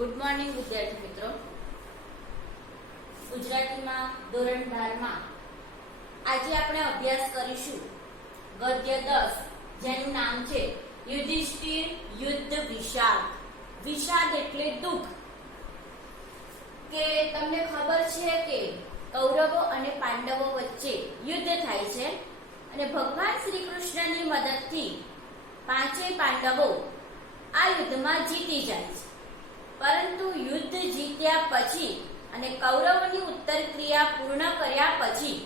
Good morning વિદ્યાર્થી મિત્રો. ગુજરાતીમાં ધોરણ 12 માં આજે આપણે અભ્યાસ કરીશું ગદ્ય 10 જેનું નામ છે યુધિષ્ઠિર યુદ્ધ વિષાદ. વિષાદ એટલે દુઃખ. કે તમને ખબર છે કે કૌરવો અને પાંડવો વચ્ચે યુદ્ધ થાય છે અને ભગવાન શ્રી કૃષ્ણની મદદથી પાંચેય પાંડવો આ યુદ્ધમાં જીતી જાય છે. પરંતુ યુદ્ધ જીત્યા પછી અને કૌરવોની ઉત્તર ક્રિયા પૂર્ણ કર્યા પછી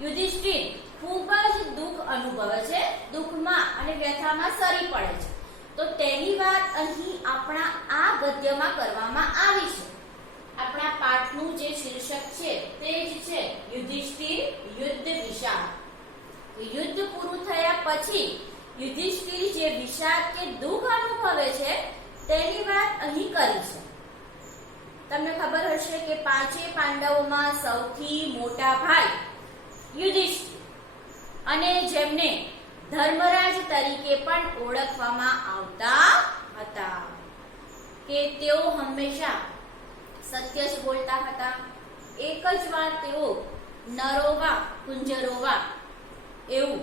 યુધિષ્ઠિર ખૂબ જ દુઃખ અનુભવે છે. દુઃખમાં અને વ્યથામાં સરી પડે છે. તો તેની વાત અહીં આપણા આ ગદ્યમાં કરવામાં આવી છે. આપણા પાઠનું જે શીર્ષક છે તે જ છે યુધિષ્ઠિર યુદ્ધ વિષાદ. યુદ્ધ પૂરું થયા પછી યુધિષ્ઠિર જે વિષાદ કે દુઃખ અનુભવે છે તેની વાત અહીં કરી છે. તમને ખબર હશે કે પાંચે પાંડવોમાં સૌથી મોટા ભાઈ યુધિષ્ઠિર અને જેમને ધર્મરાજ તરીકે પણ ઓળખવામાં આવતા હતા. કે તેઓ હંમેશા સત્ય જ બોલતા હતા. એક જ વાત તેઓ નરોવા કુંજરોવા એવું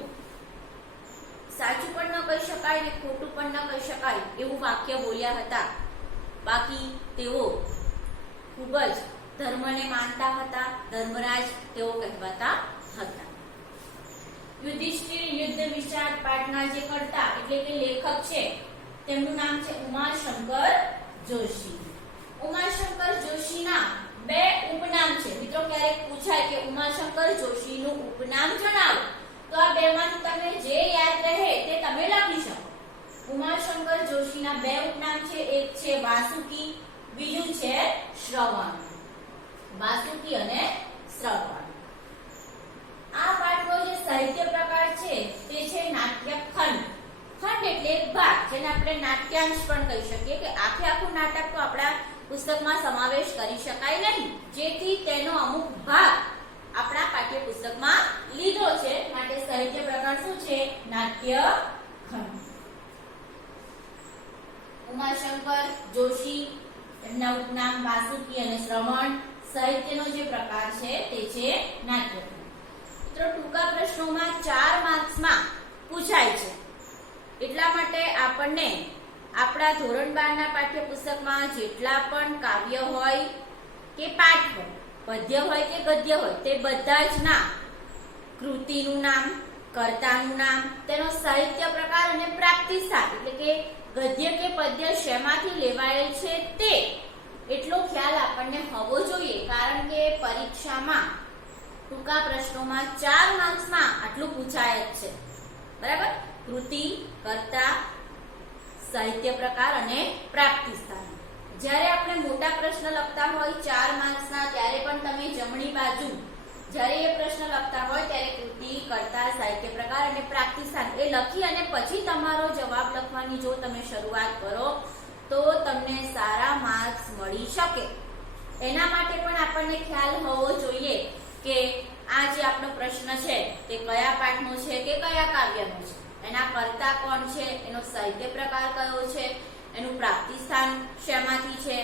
સાચું પણ ન કહી શકાય ને ખોટું પણ ન કહી શકાય એવું વાક્ય બોલ્યા હતા. બાકી તેઓ ખૂબ જ ધર્મને માનતા હતા. ધર્મરાજ તેઓ કહેવાતા હતા. યુધિષ્ઠિર યુદ્ધ વિષાદ પાઠના જે કર્તા એટલે કે લેખક છે તેમનું નામ છે ઉમાશંકર જોશી. ઉમાશંકર જોશીના બે ઉપનામ છે. મિત્રો ક્યારેક પૂછાય કે ઉમાશંકર જોશીનું ઉપનામ જણાવો તો આ બેમાંથી તમે જે યાદ રહે તે તમે લખી શકો. ઉમાશંકર જોશીના બે ઉપનામ છે. એક છે વાસુકી, બીજું છે શ્રવણ. વાસુકી અને શ્રવણ. આ પાઠનો જે સાહિત્ય પ્રકાર છે તે છે નાટ્યખંડ. ખંડ એટલે એક ભાગ, જેને આપણે નાટ્યાંશ પણ કહી શકીએ. કે આખે આખું નાટક તો આપણા પુસ્તકમાં સમાવેશ કરી શકાય નહીં, જેથી તેનો અમુક ભાગ આપણા પાઠ્યપુસ્તકમાં લીધો છે. માટે સાહિત્ય પ્રકાર શું છે? નાટ્યખંડ. ઉમાશંકર જોશી, એમના ઉપનામ વાસુકી અને શ્રવણ. સાહિત્યનો જે પ્રકાર છે તે છે નાટ્યખંડ. મિત્રો ટૂંકા પ્રશ્નોમાં 4 માર્ક્સમાં પૂછાય છે. એટલા માટે આપણને આપણા ધોરણ 12 ના પાઠ્યપુસ્તકમાં જેટલા પણ કાવ્ય હોય કે પાઠ હોય, પદ્ય હોય કે ગદ્ય હોય, તે બધા જ ના કૃતિનું નામ, કર્તાનું નામ, તેનો સાહિત્ય પ્રકાર અને પ્રાપ્તિ સ્થાન એટલે કે ગદ્ય કે પદ્ય શેમાંથી લેવાયેલ છે તે એટલો ખ્યાલ આપણને હોવો જોઈએ. કારણ કે પરીક્ષામાં ટૂંકા પ્રશ્નોમાં 4 માર્ક્સમાં આટલું પૂછાય જ છે. બરાબર? કૃતિ, કર્તા, સાહિત્ય પ્રકાર અને પ્રાપ્તિ સ્થાન. જ્યારે આપણે મોટા પ્રશ્ન લખતા હોય 4 માર્ક્સના, ત્યારે પણ તમે જમણી બાજુ જ્યારે એ પ્રશ્ન લખતા હોય ત્યારે કૃતિ, કર્તા, સાહિત્ય પ્રકાર અને પ્રાપ્તિ સ્થાન એ લખી અને પછી તમારો જવાબ લખવાની જો તમે શરૂઆત કરો તો તમને સારા માર્ક્સ મળી શકે. એના માટે પણ આપણને ખ્યાલ હોવો જોઈએ કે આ જે આપણો પ્રશ્ન છે તે કયા પાઠનો છે કે કયા કાવ્યનો છે, એના કર્તા કોણ છે, એનો સાહિત્ય પ્રકાર કયો છે, એનું પ્રાપ્તિ સ્થાન શેમાંથી છે.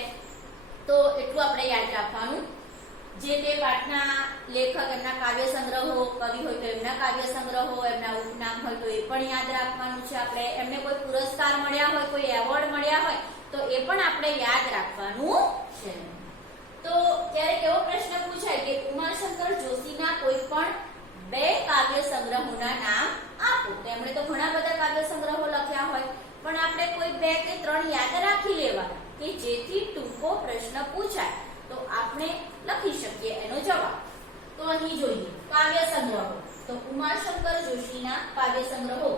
તો એટલું આપણે યાદ રાખવાનું. જે તે પાઠના લેખક એમના કાવ્ય સંગ્રહો, કવિ હોય તો એમના કાવ્ય સંગ્રહો, એમના ઉપનામ હોય તો એ પણ યાદ રાખવાનું છે. આપણે એમને કોઈ પુરસ્કાર મળ્યા હોય, કોઈ એવોર્ડ મળ્યા હોય તો એ પણ આપણે યાદ રાખવાનું છે. તો ક્યારેક એવો પ્રશ્ન પૂછાય કે ઉમાશંકર જોશીના કોઈ પણ 2 કાવ્ય સંગ્રહોના નામ આપો. તેમણે તો ઘણા બધા કાવ્ય સંગ્રહો લખ્યા હોય, પણ આપણે કોઈ 2 કે 3 યાદ રાખી લેવાના કે જેથી ટૂંકો પ્રશ્ન પૂછાય તો આપણે લખી શકીએ એનો જવાબ. તો અહીં જોઈએ કાવ્ય સંગ્રહો. તો ઉમાશંકર જોશીના કાવ્ય સંગ્રહો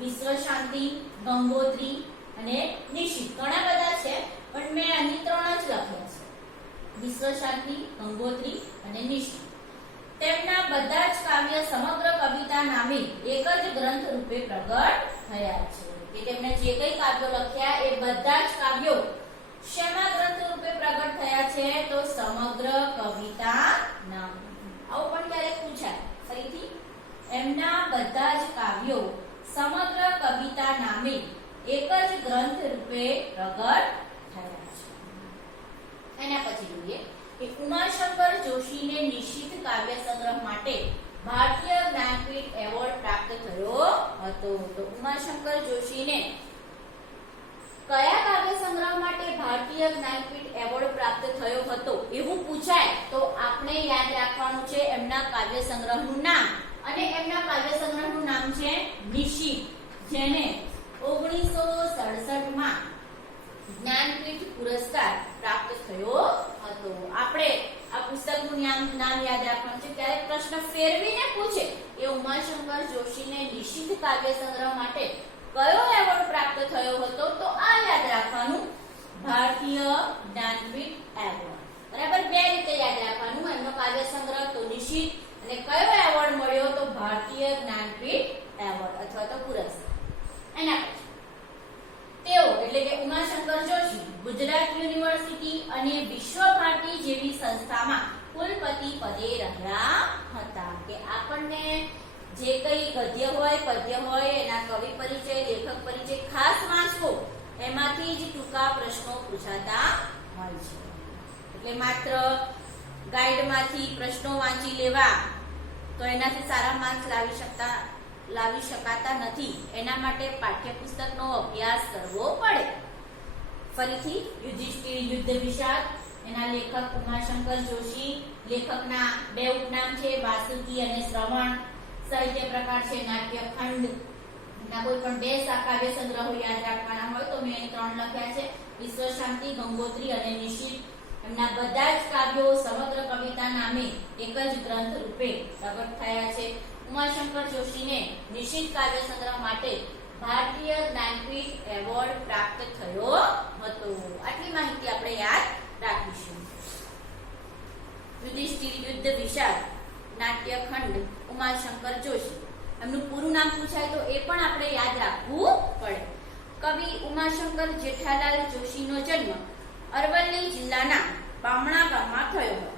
વિશ્વ શાંતિ, ગંગોત્રી અને નિશિત. ઘણા બધા છે પણ મેં અહીં 3 જ લખ્યા છે. વિશ્વ શાંતિ, ગંગોત્રી અને નિશિત. તેમના બધા જ કાવ્ય સમગ્ર કવિતા નામે એક જ ગ્રંથ રૂપે પ્રગટ થયા છે. કે તેમણે જે કઈ કાવ્યો લખ્યા એ બધા જ કાવ્યો શેના ગ્રંથ રૂપે પ્રગટ થયા છે? તો સમગ્ર કવિતા નામ. આવું પણ ક્યારેક પૂછાય. ફરીથી, એમના બધા જ કાવ્યો સમગ્ર કવિતા નામે એક જ ગ્રંથ રૂપે પ્રગટ થયા છે. એના પછી જોઈએ કે ઉમાશંકર જોશીને નિશિત કાવ્ય સંગ્રહ માટે ભારતીય જ્ઞાનપીઠ એવોર્ડ પ્રાપ્ત થયો હતો. તો ઉમાશંકર જોશીને કયા કાવ્ય સંગ્રહ માટે ભારતીય જ્ઞાનપીઠ એવોર્ડ પ્રાપ્ત થયો હતો એવું પૂછાય તો આપણે યાદ રાખવાનું છે એમના કાવ્ય સંગ્રહનું નામ, અને એમના કાવ્ય સંગ્રહનું નામ છે નિશિત, જેને 1967 માં જ્ઞાનપીઠ પુરસ્કાર પ્રાપ્ત થયો હતો. આપણે આ પુસ્તકનું નામ યાદ રાખવાનું છે. ક્યારેક પ્રશ્ન ફેરવીને પૂછે કે ઉમાશંકર જોશીને નિશિત કાવ્ય સંગ્રહ માટે કયો એવોર્ડ પ્રાપ્ત થયો હતો, તો આ યાદ રાખવાનું, ભારતીય જ્ઞાનપીઠ એવોર્ડ. બરાબર, બે રીતે યાદ રાખવાનું, એમનો કાવ્ય સંગ્રહ તો નિશિત અને કયો એવોર્ડ મળ્યો તો ભારતીય જ્ઞાનપીઠ એવોર્ડ અથવા તો પુરસ્કાર. એના પછી તેઓ એટલે કે ઉમાશંકર જોશી ગુજરાત યુનિવર્સિટી અને વિશ્વ ભારતી જેવી સંસ્થામાં કુલપતિ પદે રહ્યા હતા. કે આપણને જે કઈ ગદ્ય હોય પદ્ય હોય એના કવિ પરિચય લેખક પરિચય ખાસ વાંચવો, એમાંથી જ ટૂંકા પ્રશ્નો પૂછાતા હોય છે. એટલે માત્ર ગાઈડમાંથી પ્રશ્નો વાંચી લેવા તો એનાથી સારા માર્ક્સ લાવી શકાતા નથી. એના માટે પાઠ્યપુસ્તકનો અભ્યાસ કરવો પડે. ફરીથી યુધિષ્ઠિર યુદ્ધ વિષાદ, એના લેખક ઉમાશંકર જોશી, લેખકના બે ઉપનામ છે વાસુકી અને શ્રવણ, સાહિત્ય પ્રકાર છે નાટ્યખંડ. ના કોઈ પણ બે કાવ્ય સંગ્રહો યાદ રાખવાના હોય તો મેં 3 લખ્યા છે, વિશ્વ શાંતિ, ગંગોત્રી અને નિશિત. એમના બધા જ કાવ્યો સમગ્ર કવિતા નામે એક જ ગ્રંથ રૂપે પ્રગટ થયા છે. ઉમાશંકર જોશીને નિશિત કાવ્ય સંગ્રહ માટે ભારતીય જ્ઞાનપીઠ એવોર્ડ પ્રાપ્ત થયો હતો. આટલી માહિતી આપણે યાદ રાખીશું. યુધિષ્ઠિર યુદ્ધ વિષાદ, નાટ્યખંડ, ઉમાશંકર જોશી. એમનું પૂરું નામ પૂછાય તો એ પણ આપણે યાદ રાખવું પડે. કવિ ઉમાશંકર જેઠાલાલ જોશીનો જન્મ અરવલ્લી જિલ્લાના બામણા ગામમાં થયો હતો.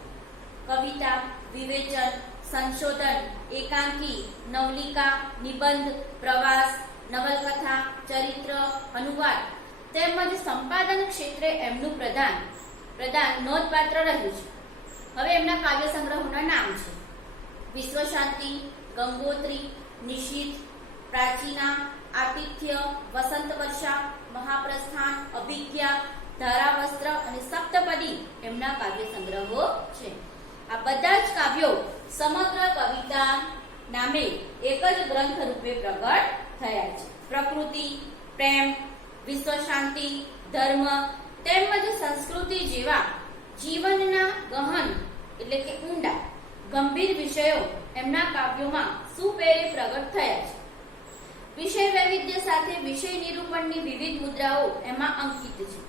કવિતા, વિવેચન, સંશોધન, એકાંકી, નવલિકા, નિબંધ, પ્રવાસ, નવલકથા, ચરિત્ર, અનુવાદ તેમજ સંપાદન ક્ષેત્રે એમનું પ્રદાન નોંધપાત્ર રહ્યું છે. હવે એમના કાવ્ય સંગ્રહોના નામ છે વિશ્વ શાંતિ, ગંગોત્રી, નિશિત, પ્રાચીના, આતિથ્ય, વસંત વર્ષા, મહાપ્રસ્થાન, અભિજ્ઞા, ધારાવસ્ત્ર અને સપ્તપદી એમના કાવ્ય સંગ્રહો છે. આ બધા જ કાવ્યો સમગ્ર કવિતા નામે એક જ ગ્રંથ રૂપે પ્રગટ થયા છે. પ્રકૃતિ, પ્રેમ, વિશ્વ શાંતિ, ધર્મ તેમજ સંસ્કૃતિ જેવા જીવનના ગહન એટલે કે ઊંડા ગંભીર વિષયો એમના કાવ્યોમાં સુપેરે પ્રગટ થયા છે. વિષય વૈવિધ્ય સાથે વિષય નિરૂપણની વિવિધ મુદ્રાઓ એમાં અંકિત છે.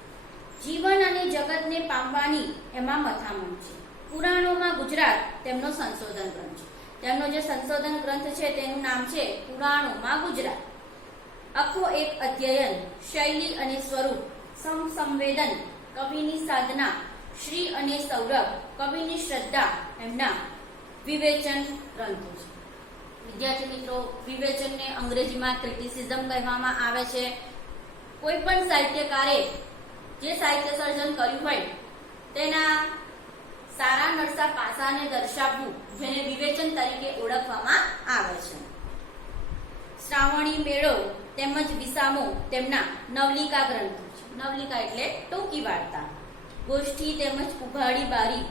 જીવન અને જગતને પામવાની એમાં મથામણ છે. પુરાણોમાં ગુજરાત તેમનો સંશોધન ગ્રંથ છે. તેમનો જે સંશોધન ગ્રંથ છે તેનું નામ છે પુરાણોમાં ગુજરાત. આખો એક અધ્યયન, શૈલી અને સ્વરૂપ, સંવેદન, કવિની સાધના, શ્રી અને સૌરભ, કવિની શ્રદ્ધા એમના વિવેચન ગ્રંથો છે. વિદ્યાર્થી મિત્રો, વિવેચનને અંગ્રેજીમાં ક્રિટિસિઝમ કહેવામાં આવે છે. કોઈ પણ સાહિત્યકારે જે સાહિત્ય સર્જન કર્યું હોય તેના સારા નરસા પાસાને દર્શાવવું, જેને વિવેચન તરીકે ઓળખવામાં આવે છે. શ્રાવણી મેળો તેમજ વિસામો તેમના નવલિકા ગ્રંથો છે. નવલિકા એટલે ટૂંકી વાર્તા. ગોષ્ઠી તેમજ ઉઘાડી બારી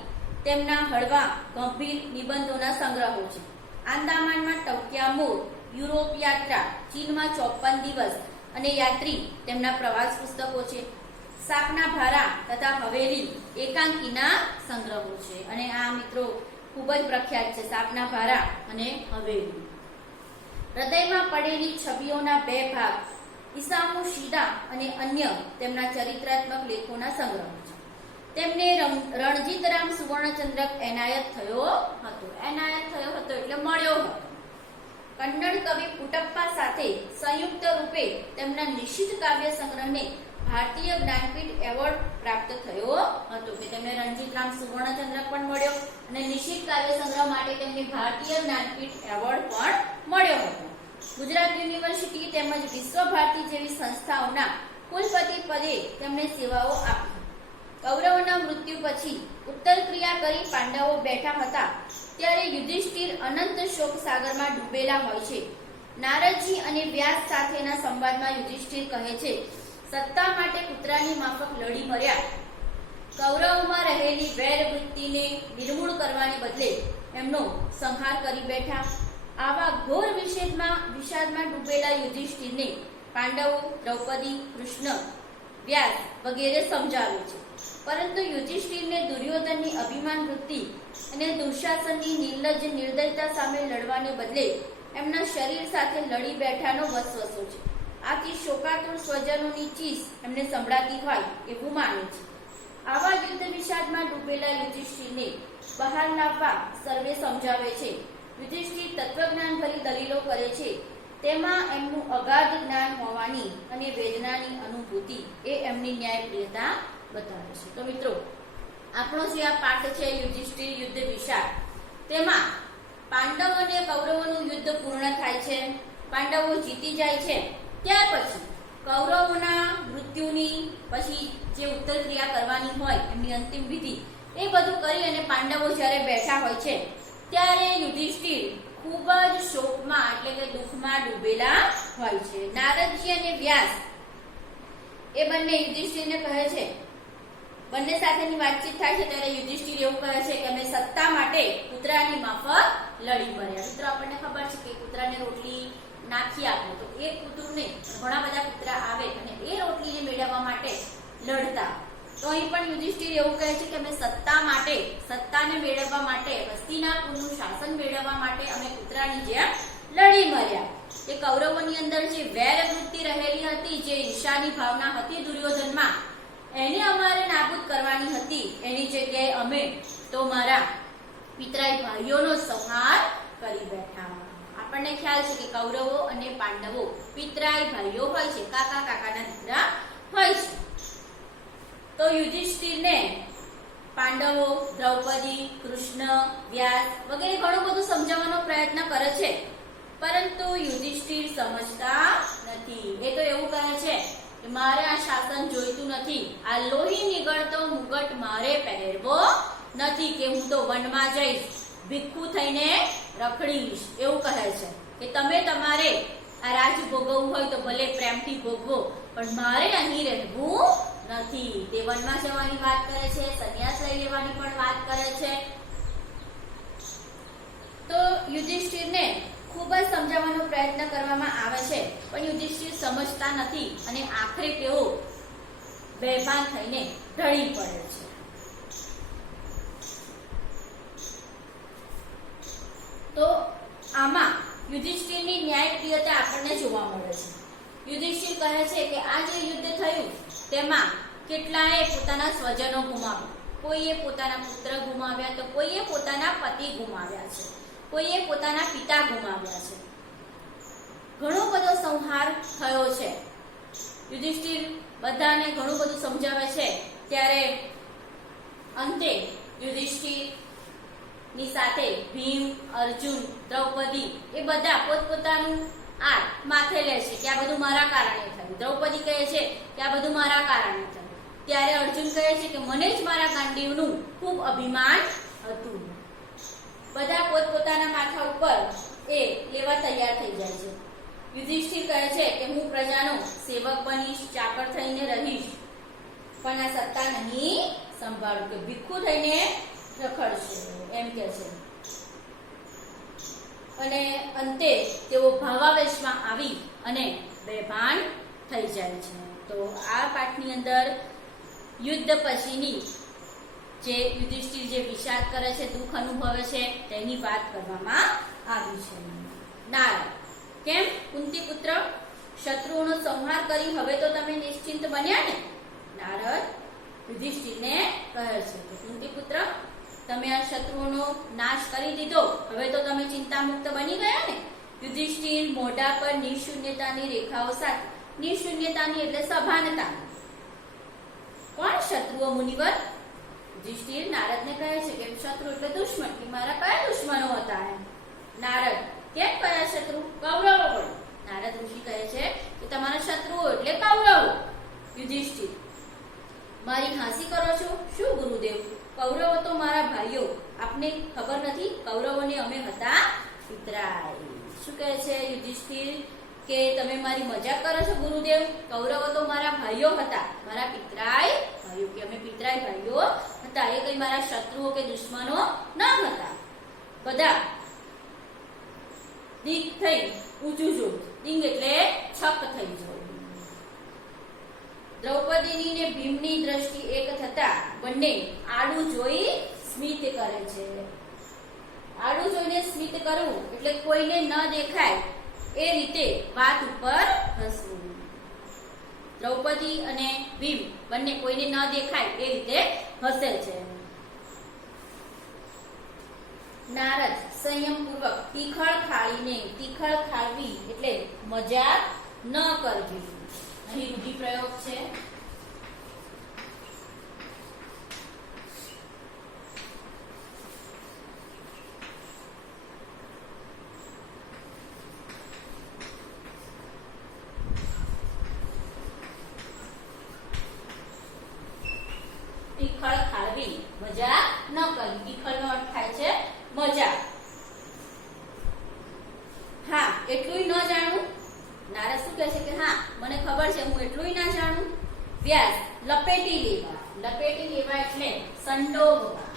તેમના હળવા ગંભીર નિબંધોના સંગ્રહો છે. આંદામાનમાં ટવક્યા મોર, યુરોપ યાત્રા, ચીનમાં 54 દિવસ અને યાત્રી તેમના પ્રવાસ પુસ્તકો છે. સાપના ભારા તથા હવેલી એકાંકીના સંગ્રહો છે. અને આ મિત્રો ખૂબ જ પ્રખ્યાત છે, સાપના ભારા અને હવેલી. હૃદયમાં પડેલી છબીઓના 2 ભાગ, ઈસામુ શીદા અને અન્ય તેમના ચરિત્રાત્મક લેખોના સંગ્રહ છે. તેમને રણજીતરામ સુવર્ણચંદ્રક એનાયત થયો હતો. એનાયત થયો હતો એટલે મળ્યો હતો. કન્નડ કવિ પુટપ્પા સાથે સંયુક્ત રૂપે તેમના નિશિત કાવ્ય સંગ્રહને ભારતીય જ્ઞાનપીઠ એવોર્ડ પ્રાપ્ત થયો હતો. કે તેમને રણજીતરામ સુવર્ણચંદ્રક પણ મળ્યો અને નિશિત કાવ્ય સંગ્રહ માટે તેમને ભારતીય જ્ઞાનપીઠ એવોર્ડ પણ મળ્યો હતો. ગુજરાત યુનિવર્સિટી તેમજ વિશ્વ ભારતી જેવી સંસ્થાઓના કુલપતિ પદે તેમણે સેવાઓ આપી. કૌરવોના મૃત્યુ પછી ઉત્તર ક્રિયા કરી પાંડવો બેઠા હતા ત્યારે યુધિષ્ઠિર અનંત શોક સાગરમાં ડૂબેલા હોય છે. નારદજી અને વ્યાસ સાથેના સંવાદમાં યુધિષ્ઠિર કહે છે, સત્તા માટે કૂતરાની માફક લડી મર્યા. કૌરવોમાં રહેલી વેર વૃત્તિને નિર્મૂળ કરવાને બદલે એમનો સંહાર કરી બેઠા. આવા ઘોર વિષાદમાં ડૂબેલા યુધિષ્ઠિરને પાંડવો, દ્રૌપદી, કૃષ્ણ, વ્યાસ વગેરે સમજાવે છે. પરંતુ યુધિષ્ઠિરને દુર્યોધનની અભિમાન વૃત્તિ અને દુશાસનની નિર્લજ્જ નિર્દયતા સામે લડવાને બદલે એમના શરીર સાથે લડી બેઠાનો વસવસો છે. આથી શોકાતુર સ્વજનોની ચીસ એમને સંભળાતી હોય એવું માને છે. આવા યુદ્ધ વિષાદમાં ડૂબેલા યુધિષ્ઠિરને બહાર લાવવા સર્વે સમજાવે છે. યુધિષ્ઠિર તત્વજ્ઞાન ભરી દલીલો કરે છે. તેમાં એમનું અગાધ જ્ઞાન હોવાની અને વેદનાની અનુભૂતિ એ એમની ન્યાયપ્રિયતા બતાવે છે. તો મિત્રો, આપણો જે આ પાઠ છે યુધિષ્ઠિર યુદ્ધ વિષાદ, તેમાં પાંડવો અને કૌરવોનું યુદ્ધ પૂર્ણ થાય છે. પાંડવો જીતી જાય છે. ત્યાર પછી કૌરવોના મૃત્યુની પછી જે ઉત્તર ક્રિયા કરવાની હોય એમની અંતિમ વિધિ, એ બધું કરી અને પાંડવો જ્યારે બેઠા હોય છે ત્યારે યુધિષ્ઠિર ખૂબ જ શોકમાં એટલે કે દુઃખમાં ડૂબેલા હોય છે. નારદજી અને વ્યાસ એ બંને યુધિષ્ઠિરને કહે છે, બંને સાથેની વાતચીત થાય છે ત્યારે યુધિષ્ઠિર એવું કહે છે કે અમે સત્તા માટે કૂતરાની માફક લડી મર્યા. મિત્રો, આપણને ખબર છે કે કૂતરાને રોટલી નાખી આપે તો એક કૂતરું નહીં, ઘણા બધા કૂતરા આવે અને એ રોટલીને મેળવવા માટે લડતા. તો અહીં પણ યુધિષ્ઠિર એવું કહે છે કે અમે સત્તાને મેળવવા માટે, હસ્તિનાપુરનું શાસન મેળવવા માટે અમે કૂતરાની જેમ લડી મર્યા. એ કૌરવોની અંદર જે વેર વૃત્તિ રહેલી હતી, જે ઈર્ષાની ભાવના હતી દુર્યોધનમાં, એને અમારે નાબૂદ કરવાની હતી. એની જગ્યાએ અમે તો મારા પિતરાઈ ભાઈઓનો સંહાર કરી બેઠા. આપણને ખ્યાલ છે કે કૌરવો અને પાંડવો પિતરાઈ ભાઈઓ હોય છે, કાકા કાકાના દીકરા હોય છે. તો યુધિષ્ઠિરને પાંડવો, દ્રૌપદી, કૃષ્ણ, વ્યાસ વગેરે ઘણું બધું સમજાવવાનો પ્રયત્ન કરે છે, પરંતુ યુધિષ્ઠિર સમજતા નથી. એ તો એવું કહે છે કે મારે આ શાસન જોઈતું નથી, આ લોહી નીકળતો મુગટ મારે પહેરવો નથી, કે હું તો વનમાં જઈશ, ભિક્ષુ થઈને રખડીશ. એવું કહે છે કે તમે તમારે આ રાજ ભોગવવું હોય તો ભલે પ્રેમથી ભોગવો, પણ મારે અહીં રહેવું નથી. તે વનમાં જવાની વાત કરે છે, સંન્યાસ લઈ લેવાની પણ વાત કરે છે. તો યુધિષ્ઠિરને ખૂબ જ સમજાવવાનો પ્રયત્ન કરવામાં આવે છે, પણ યુધિષ્ઠિર સમજતા નથી અને આખરે તેઓ બેભાન થઈને ઢળી પડે છે. તો આમાં યુધિષ્ઠિરની ન્યાયપ્રિયતા આપણને જોવા મળે છે. યુધિષ્ઠિર કહે છે કે આ જે યુદ્ધ થયું તેમાં કેટલાએ પોતાના સ્વજનો ગુમાવ્યા, કોઈએ પોતાના પુત્ર ગુમાવ્યા, તો કોઈએ પોતાના પતિ ગુમાવ્યા છે, કોઈએ પોતાના પિતા ગુમાવ્યા છે. ઘણો બધો સંહાર થયો છે. યુધિષ્ઠિર બધાને ઘણું બધું સમજાવે છે ત્યારે અંતે યુધિષ્ઠિર ની સાથે ભીમ, અર્જુન, દ્રૌપદી એ બધા પોતપોતાનું આ માથે લે છે કે આ બધું મારા કારણે થયું. દ્રૌપદી કહે છે કે આ બધું મારા કારણે થયું. ત્યારે અર્જુન કહે છે કે મને જ મારા ગાંડીવનું ખૂબ અભિમાન હતું. બધા પોતપોતાના માથા ઉપર એ લેવા તૈયાર થઈ જાય છે. યુધિષ્ઠિર કહે છે કે હું પ્રજાનો સેવક બનીશ, ચાકર થઈને રહીશ, પણ આ સત્તા નહીં સંભાળું, કે ભિક્ષુ થઈને રખડશે એમ કે છે. અને અંતે તેઓ ભાવાવેશમાં આવી અને બેભાન થઈ જાય છે. તો આ પાઠની અંદર યુદ્ધ પછીની જે યુધિષ્ઠિર જે વિષાદ કરે છે, દુઃખ અનુભવે છે, તેની વાત કરવામાં આવી છે. નારદ: કેમ કુંતી પુત્ર, શત્રુઓનો સંહાર કરી હવે તો તમે નિશ્ચિંત બન્યા ને? નારદ યુધિષ્ઠિરને કહે છે કે કુંતી પુત્ર, તમે આ શત્રુઓનો નાશ કરી દીધો, હવે તો તમે ચિંતામુક્ત બની ગયા ને? યુધિષ્ઠિર મોઢા પર નિઃશૂન્યતાની રેખાઓ સાથે, નિઃશૂન્યતાની એટલે સભાનતા. કોણ શત્રુઓ મુનિવર? યુધિષ્ઠિર નારદને કહે છે કે શત્રુ એટલે દુશ્મન, કે મારા કયા દુશ્મનો હતા એમ. નારદ: કેમ કયા શત્રુ? કૌરવો. નારદ ઋષિ કહે છે કે તમારા શત્રુઓ એટલે કૌરવો. યુધિષ્ઠિર: મારી હાંસી કરો છો શું ગુરુદેવ? કૌરવો તો મારા ભાઈઓ, આપને ખબર નથી? કૌરવોને અમે હતા પિતરાય. શું કહે છે યુધિષ્ઠિર કે તમે મારી મજાક કરો છો ગુરુદેવ? કૌરવો તો મારા ભાઈઓ હતા, મારા પિતરાય ભાઈઓ, કે અમે પિતરાય ભાઈઓ હતા, એ કઈ મારા શત્રુઓ કે દુશ્મનો ન હતા. બધા દીક થઈ ઊંચું જોયું. ડીંગ એટલે છક થઈ જવું. દ્રૌપદીની ને ભીમની દ્રષ્ટિ એક થતા બંને આડું જોઈ સ્મિત કરે છે. આડું જોઈને સ્મિત કરવું એટલે કોઈને ન દેખાય એ રીતે વાત ઉપર હસવું. દ્રૌપદી અને ભીમ બંને કોઈને ન દેખાય એ રીતે હસે છે. નારદ સંયમપૂર્વક તીખળ ખાવી એટલે મજાક ન કરવી. અહીં રૂઢિપ્રયોગ છે. તીખળ ખાવી, મજાક ન કરવી. તીખળનો અર્થ થાય છે મજાક. હા એટલું ન જાણું. નારદ શું કહે છે કે હા મને ખબર છે, હું એટલું ના જાણું. વ્યાસ લપેટી લેવા. લપેટી લેવા એટલે સંડોવવા.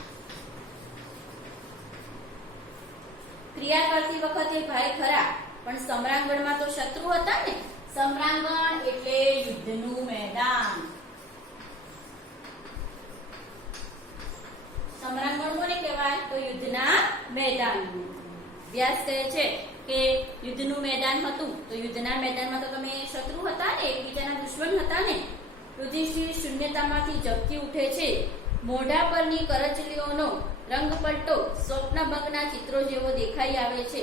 ક્રિયા કરતી વખતે ભાઈ ખરા, પણ સમ્રાંગણમાં તો શત્રુ હતા ને. સમ્રાંગણ એટલે યુદ્ધનું મેદાન. સમ્રાંગણ કોને કહેવાય? તો યુદ્ધના મેદાન. વ્યાસ કહે છે કે યુદ્ધનું મેદાન હતું, તો યુદ્ધના મેદાનમાં તો તમે શત્રુ હતા ને, એકબીજાના દુશ્મન હતા ને. યુધિષ્ઠિર શૂન્યતામાંથી ઝબકી ઉઠે છે. મોઢા પરની કરચલીઓનો રંગપટ્ટો સ્વપ્નભંગના ચિત્રો જેવો દેખાઈ આવે છે.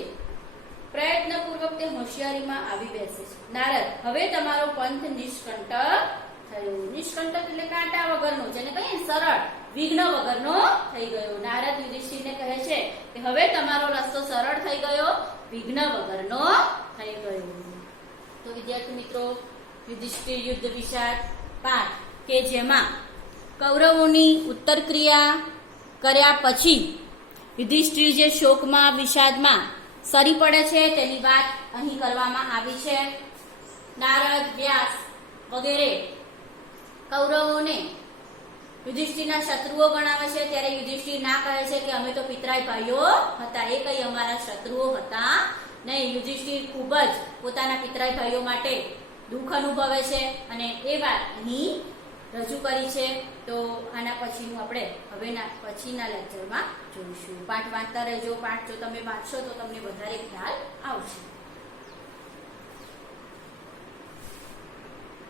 પ્રયત્નપૂર્વક તે હોશિયારીમાં આવી બેસે છે. નારદ હવે તમારો પંથ નિષ્કંટક થયો. નિષ્કંટક એટલે કાંટા વગરનો, જેને કહીએ સરળ, વિઘ્ન વગરનો થઈ ગયો. નારદ યુધિષ્ઠિરને કહે છે કે હવે તમારો રસ્તો સરળ થઈ ગયો, વિઘ્ન વગરનો થઈ ગયો. તો વિદ્યાર્થી મિત્રો, યુધિષ્ઠિર યુદ્ધ વિષાદ પાઠ કે જેમાં કૌરવોની ઉત્તર ક્રિયા કર્યા પછી યુધિષ્ઠિર જે શોકમાં વિષાદમાં સરી પડે છે તેની વાત અહીં કરવામાં આવી છે. નારદ, વ્યાસ વગેરે કૌરવોને યુધિષ્ઠિરના શત્રુઓ ગણાવે છે, ત્યારે યુધિષ્ઠિર ના કહે છે કે અમે તો પિતરાય ભાઈઓ હતા, એ કઈ અમારા શત્રુઓ હતા નહીં. યુધિષ્ઠિર ખૂબ જ પોતાના પિતરાય ભાઈઓ માટે દુઃખ અનુભવે છે અને એ વાત અહીં રજૂ કરી છે. તો આના પછીનું આપણે હવેના પછીના લેક્ચરમાં જોઈશું. પાઠ વાંચતા રહેજો. પાઠ જો તમે વાંચશો તો તમને વધારે ખ્યાલ આવશે.